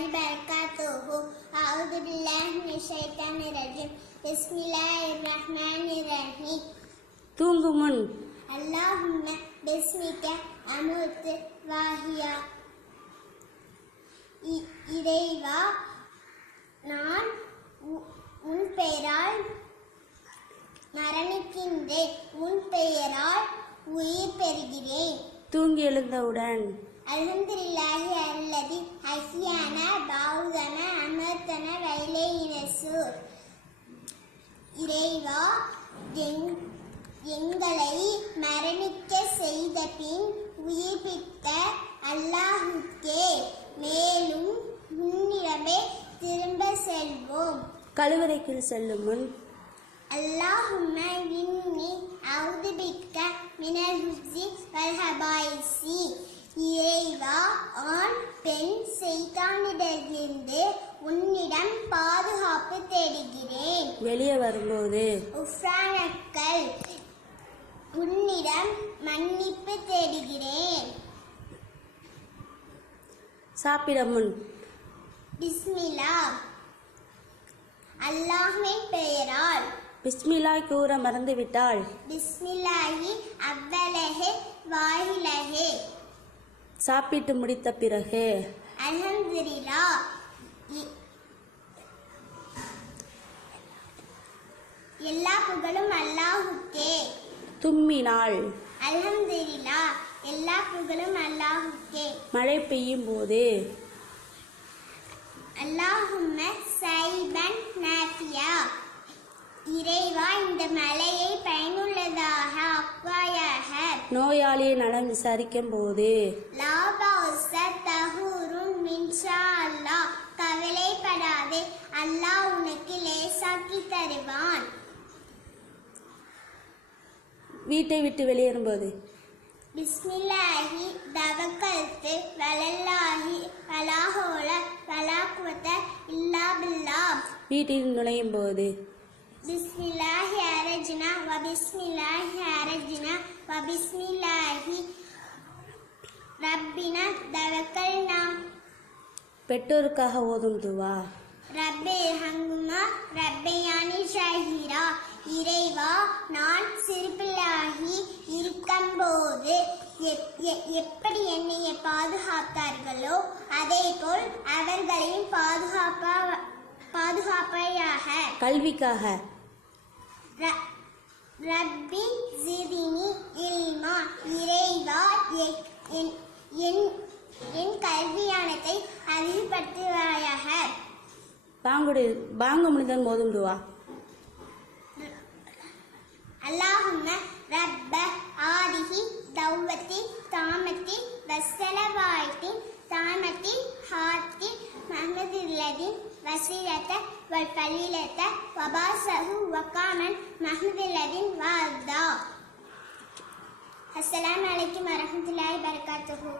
warahmatullahi wabarakatuh. A'udzu billahi minasyaitonir rajim. Bismillahirrahmanirrahim. தூங்கு முன் Allahumma bismika amutu wahiya. இறைவா, நான் உன் பெயரால் மரணிக்கின்றேன், உன் பெயரால் உயிர் பெறுகிறேன். தூங்கி எழுந்தவுடன் அல்ஹம்துலில்லாஹி அல்லதி அஹ்யானா பஅதமா அமதனா வஇலைஹின் நுஷூர். இறைவா, எங்களை மரணிக்க செய்த பின் உயிர்ப்பித்த அல்லாஹ்வுக்கே, மேலும் உன்னிடமே திரும்ப செல்வோம். கழுவறைக்கு செல்லும் முன் அல்லாஹும்ம இன்னி அஊது பிக்க மினல் ஹுஸ்ஸி வல் ஹபாயிஸி. இறைவா, ஆண் பெண் ஷைத்தானிடமிருந்து உன்னிடம் பாதுகாப்பு தேடுகிறேன். வெளியே வரும்போது உஃப்ரானக்கல், உன்னிடம் மன்னிப்பு தேடுகிறேன். சாப்பிட முன் பிஸ்மில்லா, அல்லாஹ்வின் பெயரால். பிஸ்மில்லாஹ் கூற மறந்துவிட்டால் பிஸ்மில்லாஹி அவ்வலஹே வாஹிலஹே. சாப்பிட்டு முடித்த பிறகு அல்ஹம்துலில்லாஹ், எல்லா புகழும் அல்லாஹ்வுக்கே. தும்மினாள். அல்ஹம்துலில்லாஹ், எல்லா புகழும் அல்லாஹ்வுக்கே. மழை பெய்யும் போது அல்லாஹும்ம சைபன் நாஃபியா. இறைவா, இந்த மலையை பயனுள்ளதாக ஆக்குவாயாக. நோயாளியை நலம் விசாரிக்கும் போது லா பௌஸ தஹூரும் இன்ஷா அல்லாஹ். கவலைப்படாதே, அல்லாஹ் உனக்கு லேசாக்கி தருவான். வீட்டை விட்டு வெளியேறும்போது பிஸ்மில்லாஹி தவக்கல்து வலல்லாஹி வலா ஹௌல வலா குவத இல்லா பில்லாஹ். வீட்டில் நுழையும் போது பிஸ்மில்லாஹி அரஜ்னா வ பிஸ்மில்லாஹி அரஜ்னா வ பிஸ்மில்லாஹி ரப்பினா தவக்கல்னா. பெற்றோருக்காக ஓதும் துவா. ரப்பே ஹங்குமா ரப்பையானி ஷஹீரா. இறைவா, நான் சிறுபிள்ளாகி இருக்கும்போது எப்படி என்னை பாதுகாத்தார்களோ அதே போல் அவர்களையும் பாதுகாப்பாயாக. கல்விக்காக ரப்பி ஜிதினி இல்மா. இறைவா, என் கல்வியானத்தை அதிகப்படுத்துவாயாக. பாங்கு முடிந்தன் மோதும் துவா. அல்லாஹும்ம ரப்ப ஆதிஹி தௌவத்தி தாமத்தி வஸ்ஸலவாத்தி தாமத்தி ஹாத்தி மஹ்மதில்லதின் வஸீலத வல் ஃபலீலத வபாஸஹு வகாமன் மஹ்மதில்லதின் வஅர்தா. அஸ்ஸலாமு அலைக்கும் வரஹ்மத்துல்லாஹி வபரகாத்துஹு.